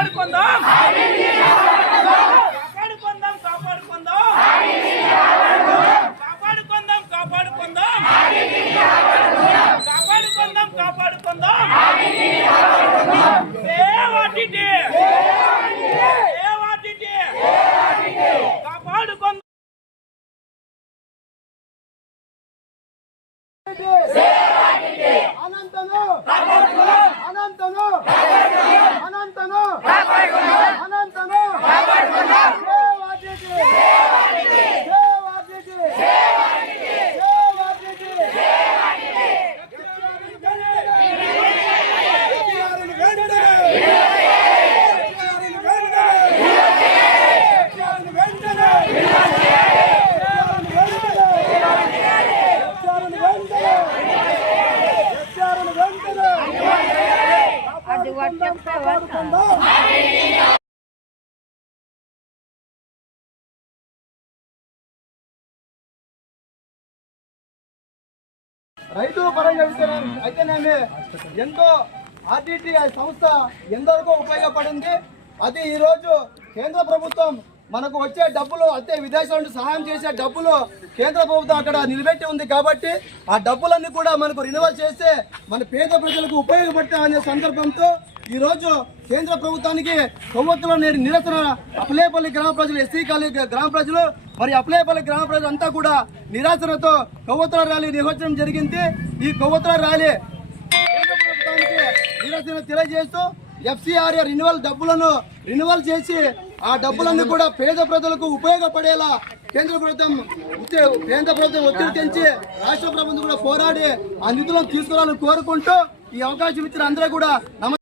కాపాడుకుందాం కాపాడుకుందాం కాపాడుకుందాం కాపాడుకుందాం కాపాడుకుందాం కాపాడుకుందాం కాపాడుకుందాం అనంతను అనంతను అనంతను అనంతను రైతు పరంగా అయితేనేమి ఎంతో ఆర్టీటీ సంస్థ ఎంతవరకు ఉపయోగపడింది. అది ఈరోజు కేంద్ర ప్రభుత్వం మనకు వచ్చే డబ్బులు అంటే విదేశాల నుండి సహాయం చేసే డబ్బులు కేంద్ర ప్రభుత్వం అక్కడ నిలబెట్టి ఉంది కాబట్టి ఆ డబ్బులన్నీ కూడా మనకు రినివల్ చేస్తే మన పేద ప్రజలకు ఉపయోగపడతాయనే సందర్భంతో ఈరోజు కేంద్ర ప్రభుత్వానికి కొవ్వొత్తులో నిరసన అప్లేపల్లి గ్రామ ప్రజలు ఎస్సీ కాలనీ గ్రామ ప్రజలు మరి అప్లేపల్లి గ్రామ ప్రజలు అంతా కూడా నిరాశనతో కొవ్వొత్తుల ర్యాలీ నిర్వహించడం జరిగింది. ఈ కొవ్వొత్తుల ర్యాలీ కేంద్ర ప్రభుత్వానికి నిరసన తెలియజేస్తూ FCRA రినివల్ చేసి ఆ డబ్బులన్నీ కూడా పేద ప్రజలకు ఉపయోగపడేలా కేంద్ర ప్రభుత్వం ఒత్తిడి తెంచి రాష్ట్ర ప్రభుత్వం కూడా పోరాడి ఆ నిధులను తీసుకురావాలని కోరుకుంటూ ఈ అవకాశం ఇచ్చిన అందరూ కూడా